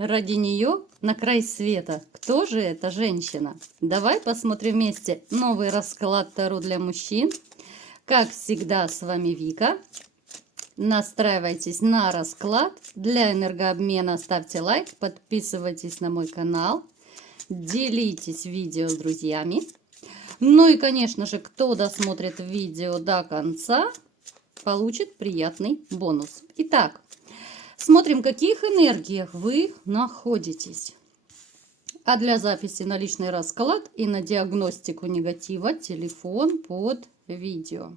Ради нее на край света. Кто же эта женщина? Давай посмотрим вместе новый расклад Таро для мужчин. Как всегда, с вами Вика. Настраивайтесь на расклад. Для энергообмена ставьте лайк, подписывайтесь на мой канал, делитесь видео с друзьями. Ну и, конечно же, кто досмотрит видео до конца, получит приятный бонус. Итак, смотрим, в каких энергиях вы находитесь. А для записи на личный расклад и на диагностику негатива телефон под видео.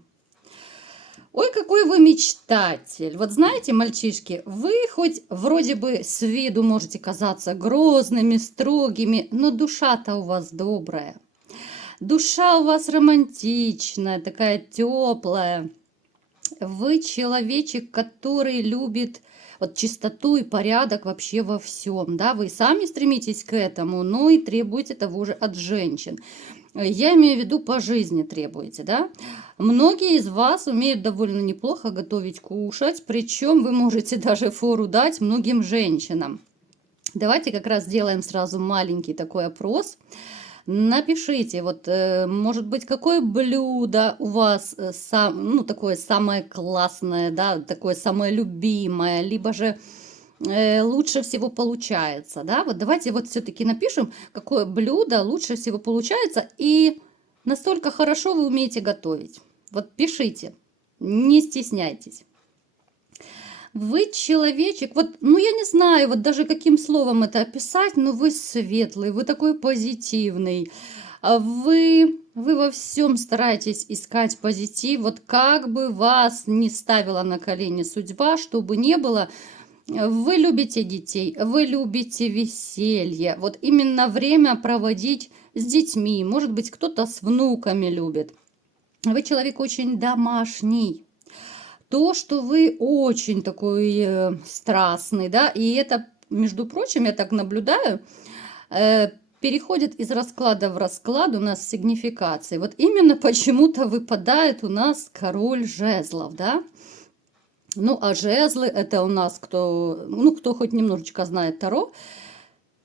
Ой, какой вы мечтатель. Вот знаете, мальчишки, вы хоть вроде бы с виду можете казаться грозными, строгими, но душа-то у вас добрая. Душа у вас романтичная, такая теплая. Вы человечек, который любит вот чистоту и порядок вообще во всем, да, вы сами стремитесь к этому, но и требуете того же от женщин. Я имею в виду по жизни требуете, да. Многие из вас умеют довольно неплохо готовить, кушать, причем вы можете даже фору дать многим женщинам. Давайте как раз сделаем сразу маленький такой опрос. Напишите, вот, может быть, какое блюдо у вас такое самое классное, да, такое самое любимое, либо же лучше всего получается, да, вот давайте вот все-таки напишем, какое блюдо лучше всего получается и настолько хорошо вы умеете готовить. Вот пишите, не стесняйтесь. Вы человечек, вот, ну я не знаю, вот даже каким словом это описать, но вы светлый, вы такой позитивный, вы во всем стараетесь искать позитив, вот как бы вас не ставила на колени судьба, что бы ни было, вы любите детей, вы любите веселье, вот именно время проводить с детьми, может быть, кто-то с внуками любит. Вы человек очень домашний. То, что вы очень такой страстный, да, и это, между прочим, я так наблюдаю, переходит из расклада в расклад у нас в сигнификации. Вот именно почему-то выпадает у нас король жезлов, да. Ну, а жезлы это у нас, кто хоть немножечко знает Таро,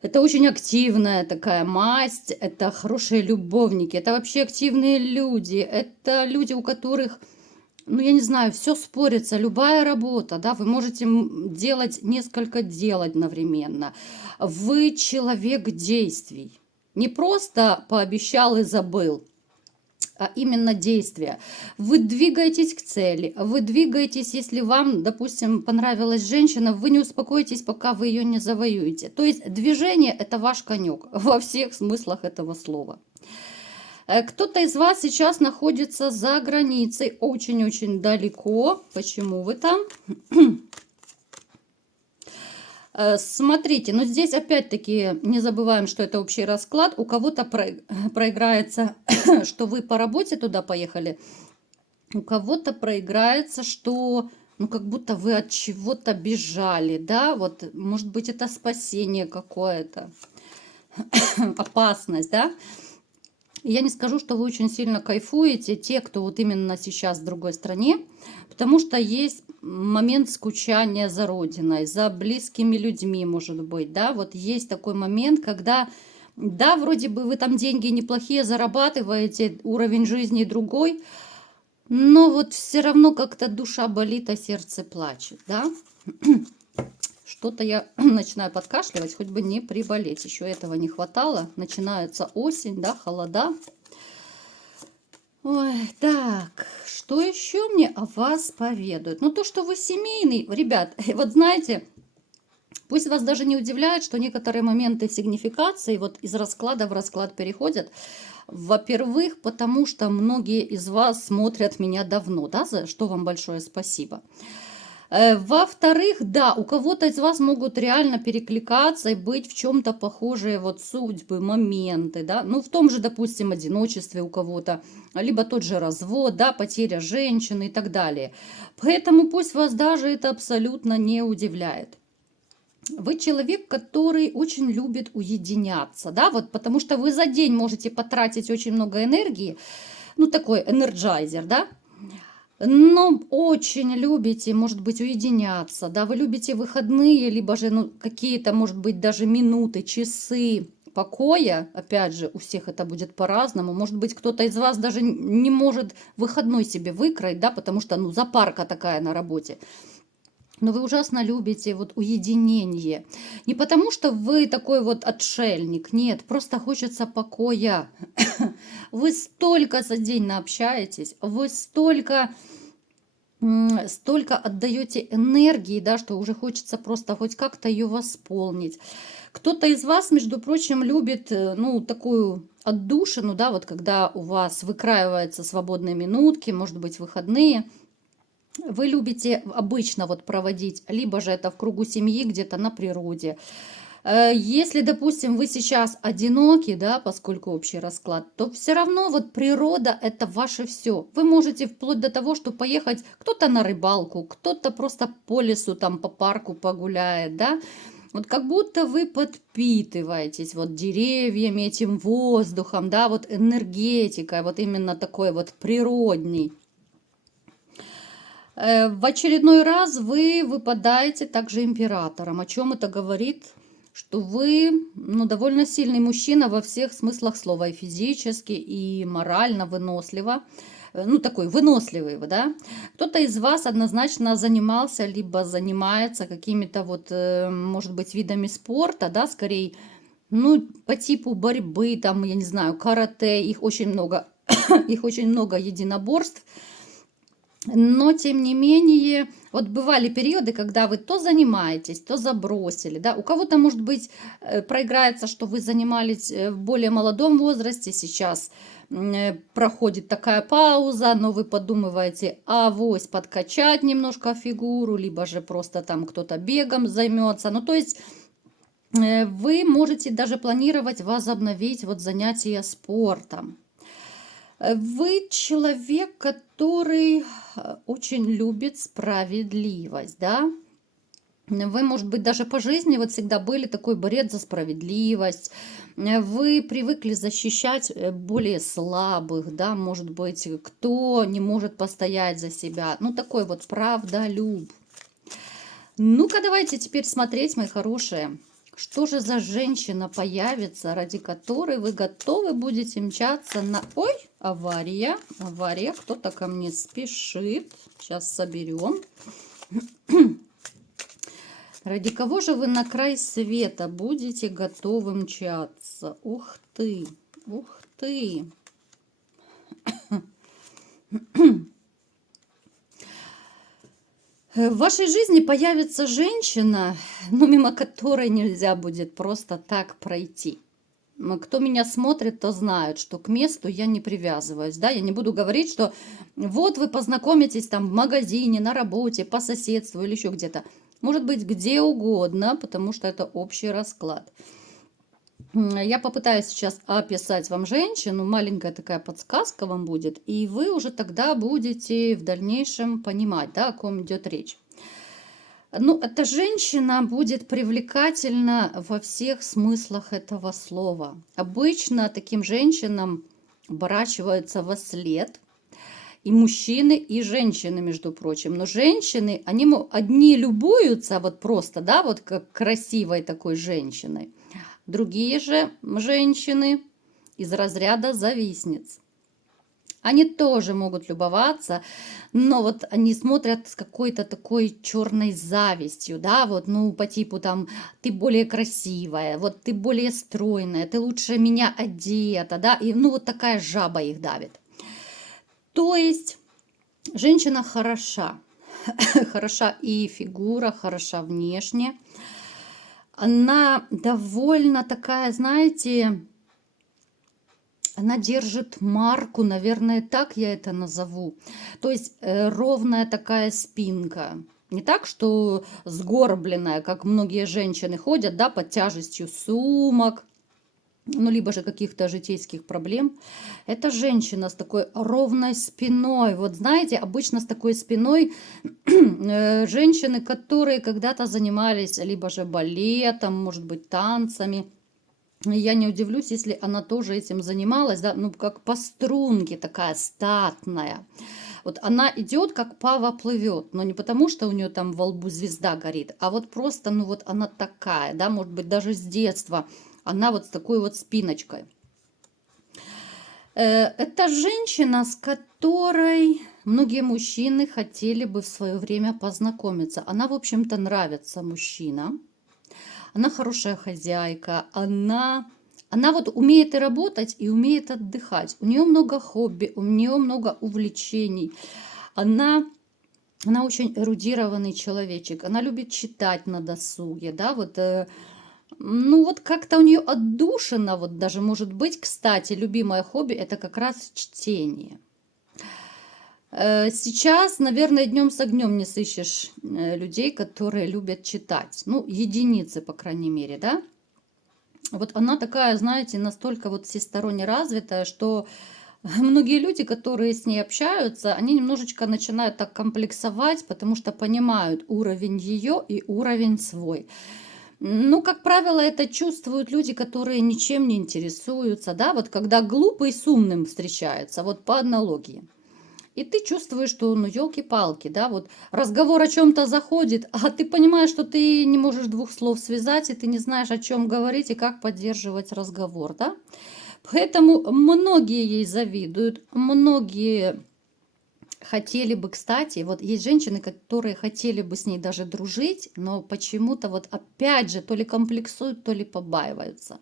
это очень активная такая масть, это хорошие любовники, это вообще активные люди, это люди, у которых, ну, я не знаю, все спорится, любая работа, да, вы можете делать несколько дел одновременно. Вы человек действий, не просто пообещал и забыл, а именно действия. Вы двигаетесь к цели, вы двигаетесь, если вам, допустим, понравилась женщина, вы не успокоитесь, пока вы ее не завоюете. То есть движение – это ваш конек во всех смыслах этого слова. Кто-то из вас сейчас находится за границей, очень-очень далеко. Почему вы там? Смотрите, но здесь опять-таки не забываем, что это общий расклад. У кого-то проиграется, что вы по работе туда поехали. У кого-то проиграется, что, ну, как будто вы от чего-то бежали, да? Вот, может быть, это спасение какое-то, опасность, да? Я не скажу, что вы очень сильно кайфуете, те, кто вот именно сейчас в другой стране, потому что есть момент скучания за родиной, за близкими людьми, может быть, да, вот есть такой момент, когда, да, вроде бы вы там деньги неплохие зарабатываете, уровень жизни другой, но вот все равно как-то душа болит, а сердце плачет, да. Что-то я начинаю подкашливать, хоть бы не приболеть. Еще этого не хватало. Начинается осень, да, холода. Ой, так, что еще мне о вас поведают? Ну, то, что вы семейный, ребят, вот знаете, пусть вас даже не удивляет, что некоторые моменты сигнификации вот из расклада в расклад переходят. Во-первых, потому что многие из вас смотрят меня давно, да, за что вам большое спасибо. Во-вторых, да, у кого-то из вас могут реально перекликаться и быть в чем-то похожие вот судьбы, моменты, да, ну в том же, допустим, одиночестве у кого-то, либо тот же развод, да, потеря женщины и так далее. Поэтому пусть вас даже это абсолютно не удивляет. Вы человек, который очень любит уединяться, да, вот потому что вы за день можете потратить очень много энергии, ну такой энерджайзер, да. Но очень любите, может быть, уединяться, да, вы любите выходные, либо же, ну, какие-то, может быть, даже минуты, часы покоя, опять же, у всех это будет по-разному, может быть, кто-то из вас даже не может выходной себе выкроить, да, потому что, ну, запарка такая на работе. Но вы ужасно любите вот уединение. Не потому, что вы такой вот отшельник, нет, просто хочется покоя. Вы столько за день наобщаетесь, вы столько отдаете энергии, да, что уже хочется просто хоть как-то ее восполнить. Кто-то из вас, между прочим, любит, ну, такую отдушину, да, вот когда у вас выкраиваются свободные минутки, может быть, выходные. Вы любите обычно вот проводить, либо же это в кругу семьи, где-то на природе. Если, допустим, вы сейчас одиноки, да, поскольку общий расклад, то все равно вот природа это ваше все. Вы можете вплоть до того, что поехать кто-то на рыбалку, кто-то просто по лесу, там по парку погуляет, да. Вот как будто вы подпитываетесь вот деревьями, этим воздухом, да, вот энергетикой, вот именно такой вот природней. В очередной раз вы выпадаете также императором. О чем это говорит? Что вы, ну, довольно сильный мужчина во всех смыслах слова, и физически, и морально выносливо. Ну, такой выносливый, да. Кто-то из вас однозначно занимался, либо занимается какими-то вот, может быть, видами спорта, да, скорее, ну, по типу борьбы, там, я не знаю, карате, их очень много, их очень много единоборств. Но, тем не менее, вот бывали периоды, когда вы то занимаетесь, то забросили, да. У кого-то, может быть, проиграется, что вы занимались в более молодом возрасте, сейчас проходит такая пауза, но вы подумываете, авось подкачать немножко фигуру, либо же просто там кто-то бегом займется. Ну, то есть вы можете даже планировать возобновить вот занятия спортом. Вы человек, который очень любит справедливость, да? Вы, может быть, даже по жизни вот всегда были такой борец за справедливость. Вы привыкли защищать более слабых, да, может быть, кто не может постоять за себя. Ну, такой вот правдолюб. Ну-ка, давайте теперь смотреть, мои хорошие. Что же за женщина появится, ради которой вы готовы будете мчаться на... Ой, авария, авария, кто-то ко мне спешит. Сейчас соберем. Ради кого же вы на край света будете готовы мчаться? Ух ты, ух ты. В вашей жизни появится женщина, ну, мимо которой нельзя будет просто так пройти. Кто меня смотрит, то знают, что к месту я не привязываюсь, да, я не буду говорить, что вот вы познакомитесь там в магазине, на работе, по соседству или еще где-то. Может быть, где угодно, потому что это общий расклад. Я попытаюсь сейчас описать вам женщину, маленькая такая подсказка вам будет, и вы уже тогда будете в дальнейшем понимать, да, о ком идет речь. Ну, эта женщина будет привлекательна во всех смыслах этого слова. Обычно таким женщинам оборачиваются во след и мужчины, и женщины, между прочим. Но женщины, они одни любуются вот просто, да, вот как красивой такой женщиной. Другие же женщины из разряда завистниц. Они тоже могут любоваться, но вот они смотрят с какой-то такой черной завистью, да, вот, ну, по типу там, ты более красивая, вот ты более стройная, ты лучше меня одета, да, и, ну, вот такая жаба их давит. То есть женщина хороша, хороша и фигура, хороша внешне, она довольно такая, знаете, она держит марку, наверное, так я это назову. То есть ровная такая спинка. Не так, что сгорбленная, как многие женщины ходят, да, под тяжестью сумок, ну, либо же каких-то житейских проблем. Это женщина с такой ровной спиной. Вот знаете, обычно с такой спиной женщины, которые когда-то занимались либо же балетом, может быть, танцами. Я не удивлюсь, если она тоже этим занималась, да, ну, как по струнке такая статная. Вот она идет, как пава плывет, но не потому, что у нее там во лбу звезда горит, а вот просто, ну вот она такая, да, может быть, даже с детства она вот с такой вот спиночкой. Это женщина, с которой многие мужчины хотели бы в свое время познакомиться. Она, в общем-то, нравится мужчинам. Она хорошая хозяйка, она вот умеет и работать, и умеет отдыхать. У нее много хобби, у нее много увлечений. Она, она очень эрудированный человечек. Она любит читать на досуге, да, вот, ну вот как-то у нее отдушина, вот даже может быть, кстати, любимое хобби это как раз чтение. Сейчас, наверное, днем с огнем не сыщешь людей, которые любят читать. Ну, единицы, по крайней мере, да. Вот она такая, знаете, настолько вот всесторонне развитая, что многие люди, которые с ней общаются, они немножечко начинают так комплексовать, потому что понимают уровень ее и уровень свой. Ну, как правило, это чувствуют люди, которые ничем не интересуются, да, вот когда глупый с умным встречается, вот по аналогии. И ты чувствуешь, что, ну, елки-палки, да, вот разговор о чем-то заходит, а ты понимаешь, что ты не можешь двух слов связать, и ты не знаешь, о чем говорить и как поддерживать разговор, да. Поэтому многие ей завидуют, многие хотели бы, кстати, вот есть женщины, которые хотели бы с ней даже дружить, но почему-то вот опять же то ли комплексуют, то ли побаиваются.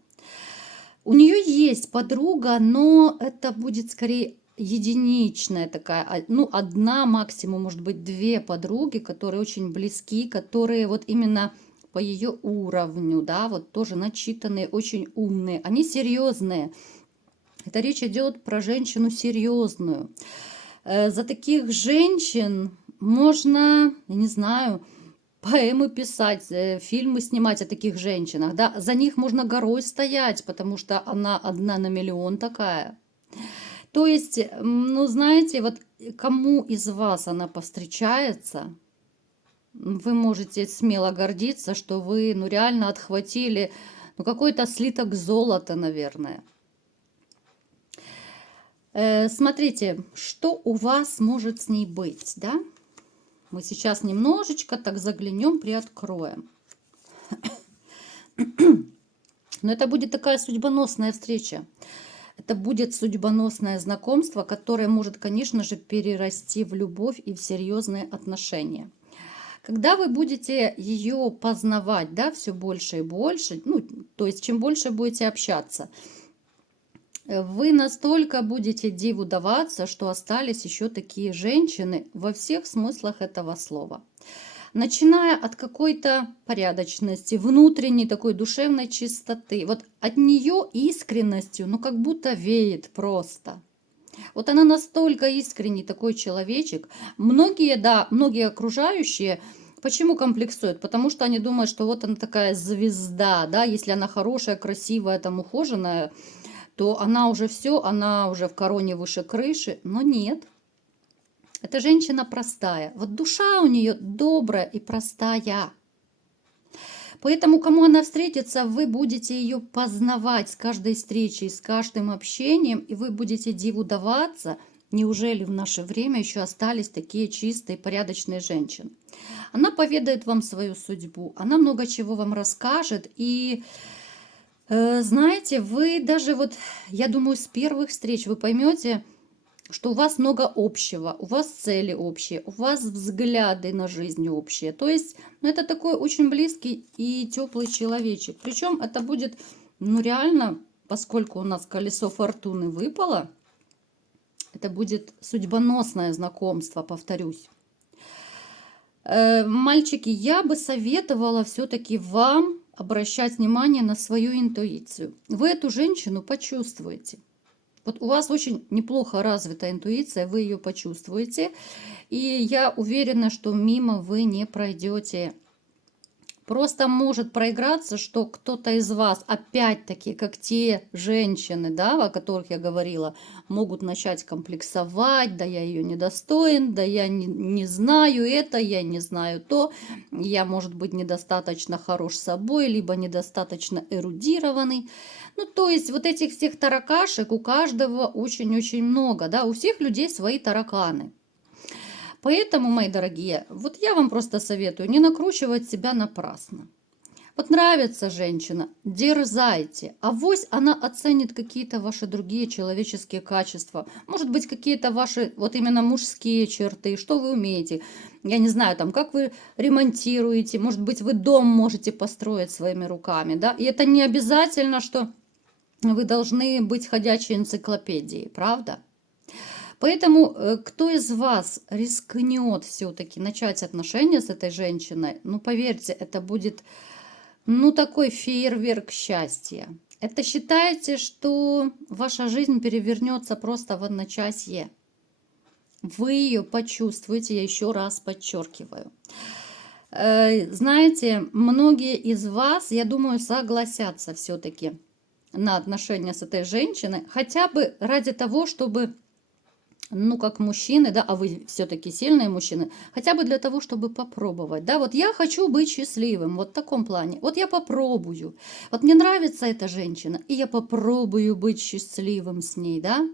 У нее есть подруга, но это будет скорее единичная такая, ну, одна, максимум, может быть, две подруги, которые очень близки, которые вот именно по ее уровню, да, вот тоже начитанные, очень умные, они серьезные. Это речь идет про женщину серьезную. За таких женщин можно, я не знаю, поэмы писать, фильмы снимать о таких женщинах, да, за них можно горой стоять, потому что она одна на миллион такая. То есть, ну, знаете, вот кому из вас она повстречается, вы можете смело гордиться, что вы, ну, реально отхватили, ну, какой-то слиток золота, наверное. Смотрите, что у вас может с ней быть, да? Мы сейчас немножечко так заглянем, приоткроем. Но это будет такая судьбоносная встреча. Это будет судьбоносное знакомство, которое может, конечно же, перерасти в любовь и в серьезные отношения. Когда вы будете ее познавать, да, все больше и больше, ну, то есть чем больше будете общаться, вы настолько будете диву даваться, что остались еще такие женщины во всех смыслах этого слова. Начиная от какой-то порядочности, внутренней такой душевной чистоты, вот от нее искренностью, ну как будто веет просто. Вот она настолько искренний такой человечек. Многие, да, многие окружающие, почему комплексуют? Потому что они думают, что вот она такая звезда, да, если она хорошая, красивая, там ухоженная, то она уже все, она уже в короне выше крыши. Но нет. Эта женщина простая. Вот душа у нее добрая и простая. Поэтому, кому она встретится, вы будете ее познавать с каждой встречей, с каждым общением, и вы будете диву даваться. Неужели в наше время еще остались такие чистые, порядочные женщины? Она поведает вам свою судьбу, она много чего вам расскажет, и знаете, вы даже вот, я думаю, с первых встреч вы поймете, что у вас много общего, у вас цели общие, у вас взгляды на жизнь общие. То есть, ну, это такой очень близкий и теплый человечек. Причем это будет, ну, реально, поскольку у нас колесо фортуны выпало, это будет судьбоносное знакомство, повторюсь. Мальчики, я бы советовала все-таки вам обращать внимание на свою интуицию. Вы эту женщину почувствуете. Вот у вас очень неплохо развита интуиция, вы ее почувствуете. И я уверена, что мимо вы не пройдете. Просто может проиграться, что кто-то из вас, опять-таки, как те женщины, да, о которых я говорила, могут начать комплексовать, да я ее недостоин, да я не знаю это, я не знаю то, я, может быть, недостаточно хорош собой, либо недостаточно эрудированный. Ну, то есть вот этих всех таракашек у каждого очень-очень много, да, у всех людей свои тараканы. Поэтому, мои дорогие, вот я вам просто советую не накручивать себя напрасно. Вот нравится женщина, дерзайте. Авось она оценит какие-то ваши другие человеческие качества. Может быть, какие-то ваши вот именно мужские черты, что вы умеете. Я не знаю, там, как вы ремонтируете. Может быть, вы дом можете построить своими руками, да. И это не обязательно, что вы должны быть ходячей энциклопедией, правда? Поэтому, кто из вас рискнет все-таки начать отношения с этой женщиной, ну, поверьте, это будет, ну, такой фейерверк счастья. Это считайте, что ваша жизнь перевернется просто в одночасье. Вы ее почувствуете, я еще раз подчеркиваю. Знаете, многие из вас, я думаю, согласятся все-таки на отношения с этой женщиной, хотя бы ради того, чтобы, ну, как мужчины, да, а вы все-таки сильные мужчины, хотя бы для того, чтобы попробовать, да, вот я хочу быть счастливым, вот в таком плане, вот я попробую, вот мне нравится эта женщина, и я попробую быть счастливым с ней, да,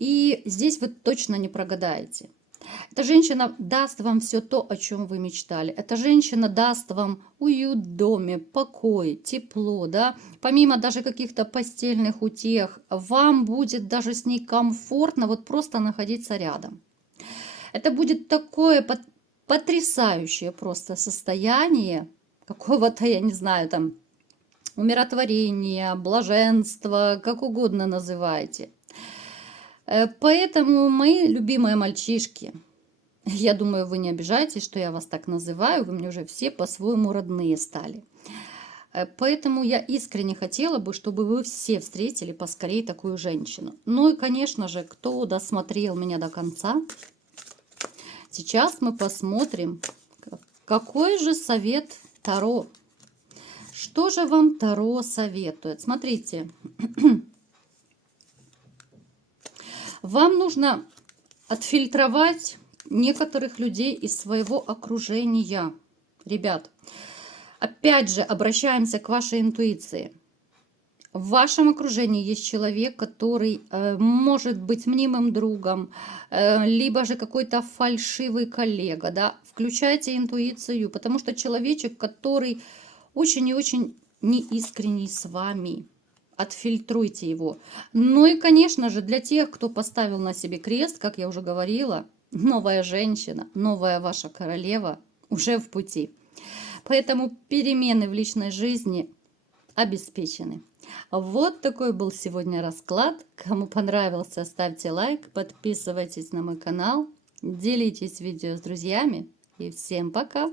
и здесь вы точно не прогадаете. Эта женщина даст вам все то, о чем вы мечтали. Эта женщина даст вам уют в доме, покой, тепло, да. Помимо даже каких-то постельных утех, вам будет даже с ней комфортно вот просто находиться рядом. Это будет такое потрясающее просто состояние какого-то, я не знаю, там, умиротворения, блаженства, как угодно называйте. Поэтому, мои любимые мальчишки, я думаю, вы не обижаетесь, что я вас так называю, вы мне уже все по-своему родные стали. Поэтому я искренне хотела бы, чтобы вы все встретили поскорее такую женщину. Ну и, конечно же, кто досмотрел меня до конца, сейчас мы посмотрим, какой же совет Таро. Что же вам Таро советует? Смотрите, вам нужно отфильтровать некоторых людей из своего окружения. Ребят, опять же, обращаемся к вашей интуиции. В вашем окружении есть человек, который может быть мнимым другом, либо же какой-то фальшивый коллега. Да? Включайте интуицию, потому что человечек, который очень и очень неискренний с вами. Отфильтруйте его. Ну и, конечно же, для тех, кто поставил на себе крест, как я уже говорила, новая женщина, новая ваша королева уже в пути. Поэтому перемены в личной жизни обеспечены. Вот такой был сегодня расклад. Кому понравился, ставьте лайк, подписывайтесь на мой канал, делитесь видео с друзьями. И всем пока!